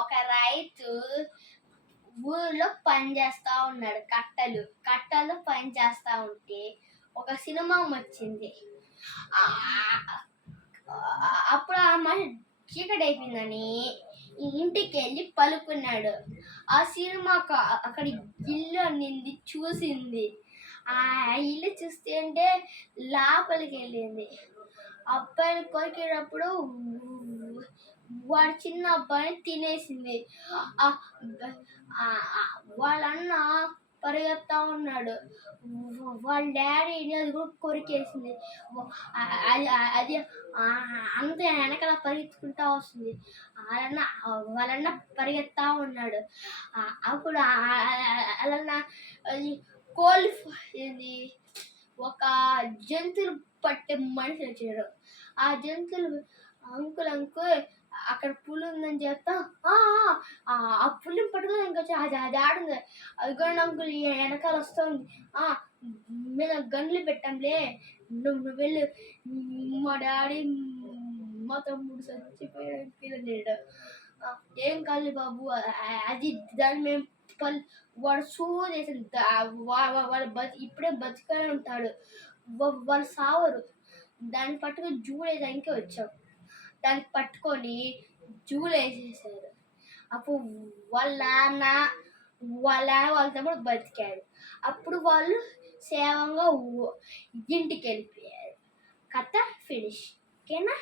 ఒక రైతు ఊరిలో పని చేస్తా ఉన్నాడు. కట్టలు పని చేస్తా ఉంటే ఒక సినిమా వచ్చింది. అప్పుడు ఆ మనిషి చీకటి అయిపోయిందని ఇంటికి వెళ్ళి పలుకున్నాడు. ఆ సినిమా అక్కడ ఇల్లు అన్నింది చూసింది. ఆ ఇల్లు చూస్తే అంటే లోపలికి వెళ్ళింది. అబ్బాయిని కొరికేటప్పుడు వాడు చిన్న అబ్బాయిని తినేసింది. వాళ్ళన్న పరిగెత్తా ఉన్నాడు. వాళ్ళ డాడీని అది కూడా కొరికేసింది. అది అంత వెనకాల పరిగెత్తుకుంటా వస్తుంది. వాళ్ళన్న పరిగెత్తా ఉన్నాడు. అప్పుడు వాళ్ళన్న కోళ్ళు ఒక జంతువులు పట్టే మనిషి వచ్చాడు. ఆ జంతువులు అంకుల్ అక్కడ పులి ఉందని చెప్తా ఆ పులిని పట్టుకుని ఇంకొచ్చి అది ఆడుంది. అది కూడా అంకుల్ వెనకాల వస్తుంది. మీద గన్లు పెట్టంలే, నువ్వు వెళ్ళి మా డాడీ మా తమ్ముడు చచ్చిపోయాడు. ఏం కాదు బాబు, అది దాన్ని మేము వాడు చూసేసింది. వాడు ఇప్పుడే బతికనే ఉంటాడు, వాళ్ళు సావరు. దాన్ని పట్టుకొని జూలేదానికి వచ్చాం. దాన్ని పట్టుకొని జూలు వేసేసారు. అప్పుడు వాళ్ళ తమ్ముడు బతికాడు. అప్పుడు వాళ్ళు సేవంగా ఇంటికి వెళ్ళిపోయారు. కథ ఫినిష్. ఓకేనా?